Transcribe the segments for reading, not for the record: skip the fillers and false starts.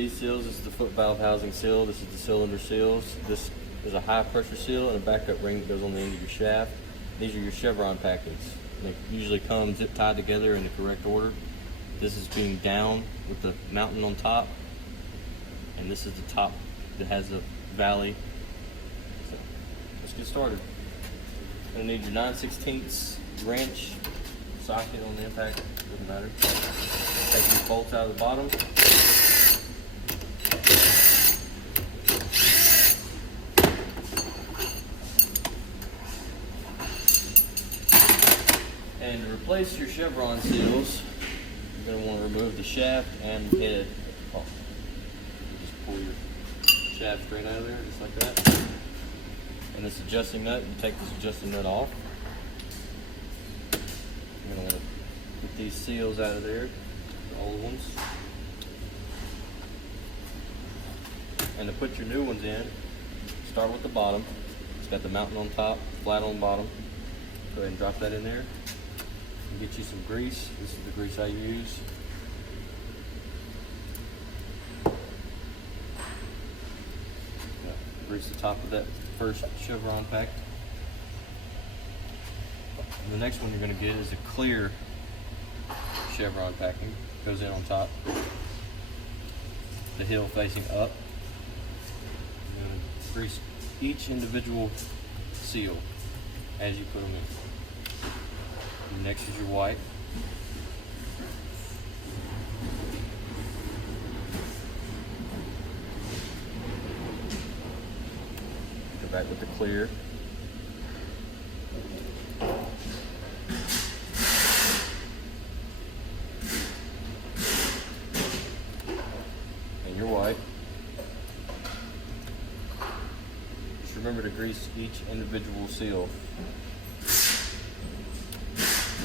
these seals, this is the foot valve housing seal, this is the cylinder seals. This is a high pressure seal and a backup ring that goes on the end of your shaft. These are your Chevron packets. They usually come zip tied together in the correct order. This is being down with the mountain on top, and this is the top that has the valley. So let's get started. You're gonna need your 9/16 wrench, socket on the impact, doesn't matter. Take these bolts out of the bottom. And to replace your Chevron seals, you're going to want to remove the shaft and head. Oh, just pull your shaft straight out of there, just like that. And this adjusting nut, you take this adjusting nut off. You're going to want to get these seals out of there, the old ones. And to put your new ones in, start with the bottom. It's got the mountain on top, flat on bottom. Go ahead and drop that in there. Get you some grease. This is the grease I use. Grease the top of that first Chevron pack. And the next one you're going to get is a clear Chevron packing. Goes in on top. The heel facing up. You're going to grease each individual seal as you put them in. Next is your white. Go back with the clear. And your white. Just remember to grease each individual seal.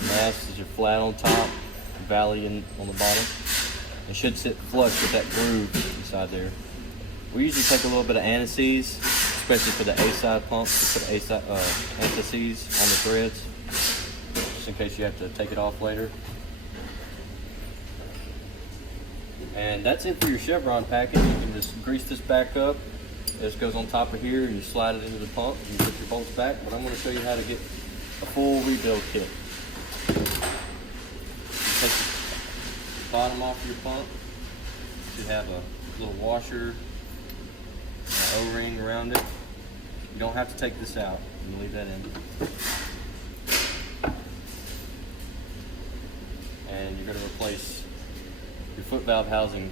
Last is your flat on top, valley on the bottom. It should sit flush with that groove inside there. We usually take a little bit of anti-seize, especially for the A-side pumps, to put anti-seize on the threads, just in case you have to take it off later. And that's it for your Chevron package. You can just grease this back up. This goes on top of here, and you slide it into the pump, and you put your bolts back. But I'm going to show you how to get a full rebuild kit. Take the bottom off your pump. You should have a little washer, an O-ring around it. You don't have to take this out. You can leave that in. And you're going to replace your foot valve housing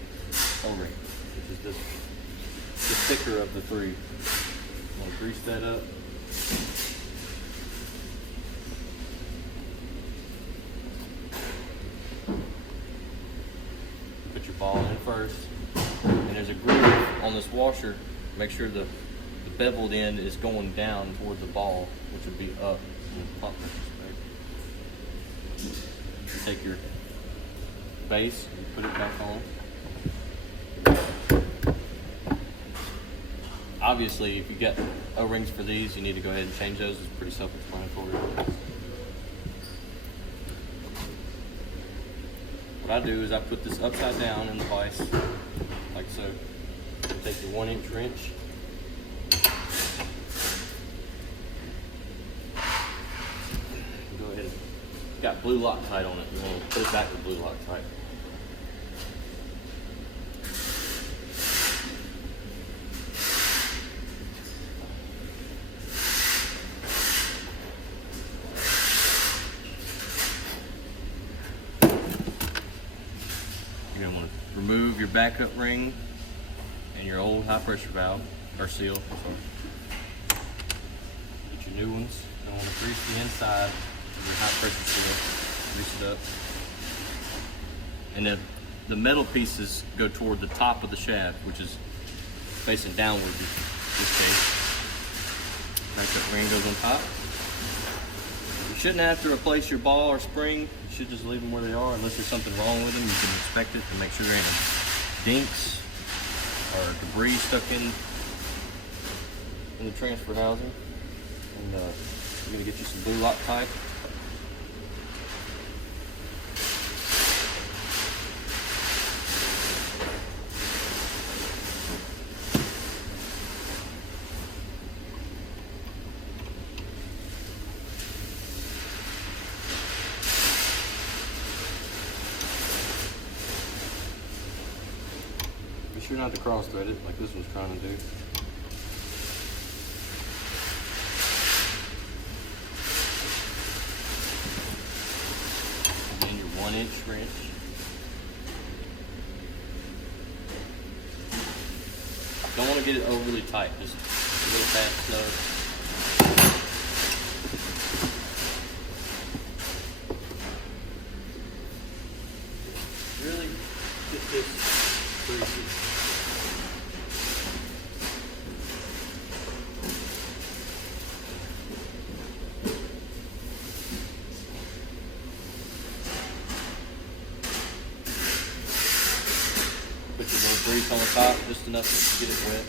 O-ring, which is the thicker of the three. I'm going to grease that up. Ball in first, and there's a groove on this washer. Make sure the beveled end is going down toward the ball, which would be up in the pump. Take your base and put it back on. Obviously, if you get O-rings for these, you need to go ahead and change those. It's pretty self-explanatory. What I do is I put this upside down in the vise, like so. Take your 1-inch wrench. Go ahead. It's got blue Loctite on it. You want to put it back with blue Loctite. You're going to want to remove your backup ring and your old high pressure valve, or seal. Get your new ones. You're going to want to grease the inside of your high pressure seal. Grease it up. And the metal pieces go toward the top of the shaft, which is facing downward in this case. Backup ring goes on top. You shouldn't have to replace your ball or spring. You should just leave them where they are unless there's something wrong with them. You can inspect it to make sure there ain't dinks or debris stuck in the transfer housing. And you're gonna get you some blue Loctite. sure not to cross thread it like this one's trying to do. And then your 1-inch wrench. Don't want to get it overly tight, just a little fast snug. Really get this greasy. Put your little grease on the top, just enough to get it wet.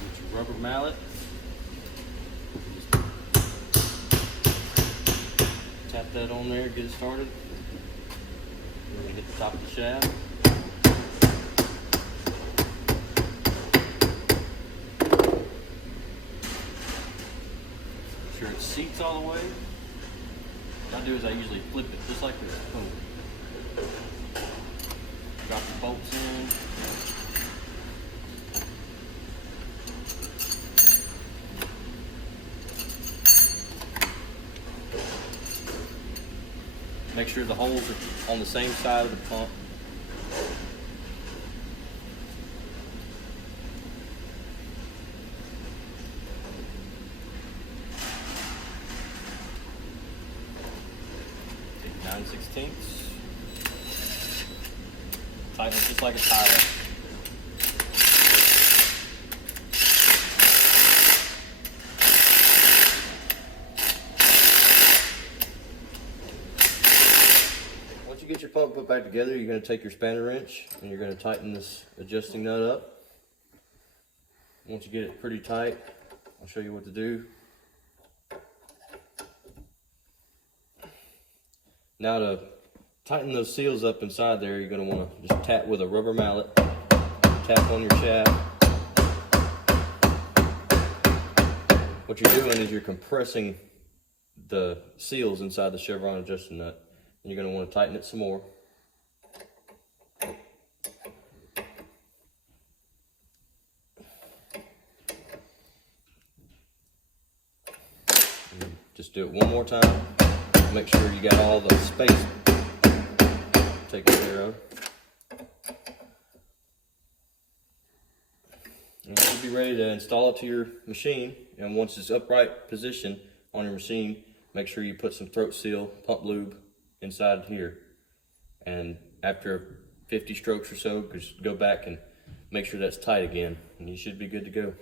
Get your rubber mallet. Just tap that on there, get it started. We're going to hit the top of the shaft. Make sure it seats all the way. What I do is I usually flip it just like this. Boom. Drop the bolts in. Make sure the holes are on the same side of the pump. Take 9/16. Tighten it just like a tire. Once you get your pump put back together, you're going to take your spanner wrench and you're going to tighten this adjusting nut up. Once you get it pretty tight, I'll show you what to do. Now to tighten those seals up inside there, you're going to want to just tap with a rubber mallet, tap on your shaft. What you're doing is you're compressing the seals inside the Chevron adjusting nut. And you're going to want to tighten it some more. And just do it one more time. Make sure you got all the space taken care of. And you should be ready to install it to your machine. And once it's upright position on your machine, make sure you put some throat seal, pump lube inside here. And after 50 strokes or so, just go back and make sure that's tight again. And you should be good to go.